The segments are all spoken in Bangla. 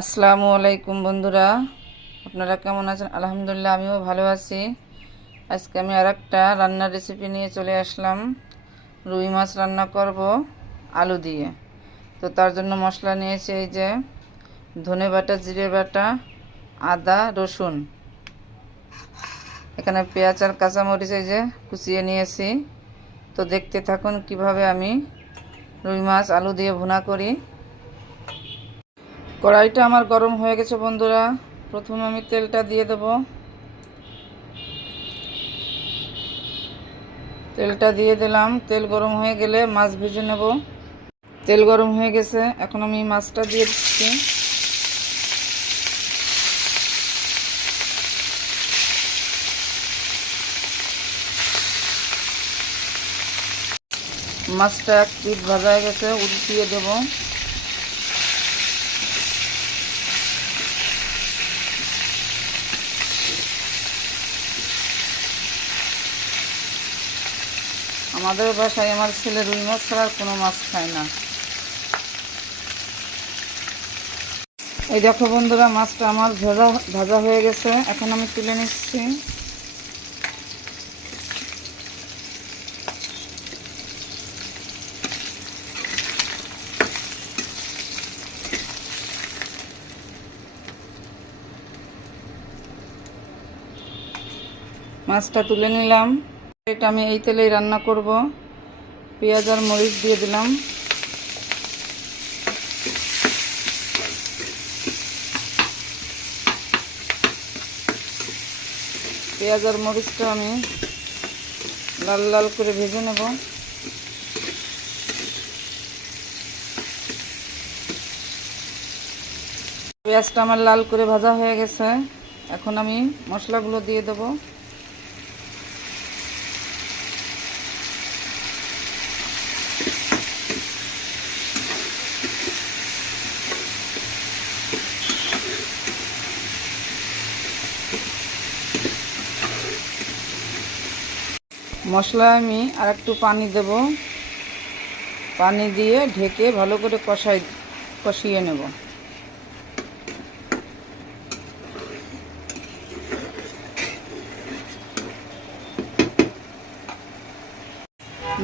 আসসালামু আলাইকুম বন্ধুরা, আপনারা কেমন আছেন? আলহামদুলিল্লাহ, আমিও ভালো আছি। আজকে আমি আরেকটা রান্নার রেসিপি নিয়ে চলে আসলাম। রুই মাছ রান্না করব আলু দিয়ে। তো তার জন্য মশলা নিয়েছি এই যে ধনে বাটা, জিরে বাটা, আদা, রসুন, এখানে পেঁয়াজ আর কাঁচামরিচ এই যে কুচিয়ে নিয়েছি। তো দেখতে থাকুন কিভাবে আমি রুই মাছ আলু দিয়ে ভুনা করি। কড়াইটা আমার গরম হয়ে গেছে বন্ধুরা। প্রথমে আমি তেলটা দিয়ে দেব। তেলটা দিয়ে দিলাম। তেল গরম হয়ে গেলে মাছ ভেজে নেব। তেল গরম হয়ে গেছে, এখন আমি মাছটা দিয়ে দিচ্ছি। মাছটা এক পিঠ ভাজা হয়ে গেছে, উল্টিয়ে দেব। আমাদের বাসায় আমার ছেলে রুই মাছ ছাড়া আর কোনো মাছ খায় না। এই দেখো বন্ধুরা, মাছটা আমার ভাজা ভাজা হয়ে গেছে, এখন আমি তুলে নিচ্ছি। মাছটা তুলে নিলাম। এটা আমি এই তেলেই রান্না করব। পেঁয়াজ আর মরিচ দিয়ে দিলাম। পেঁয়াজ আর মরিচটা আমি লাল লাল করে ভেজে নেব। পেঁয়াজটা আমার লাল করে ভাজা হয়ে গেছে, এখন আমি মশলাগুলো দিয়ে দেব। মশলায় আমি আর একটু পানি দেব। পানি দিয়ে ঢেকে ভালো করে কষিয়ে নেব।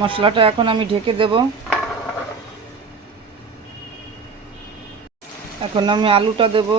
মশলাটা এখন আমি ঢেকে দেব। এখন আমি আলুটা দেব।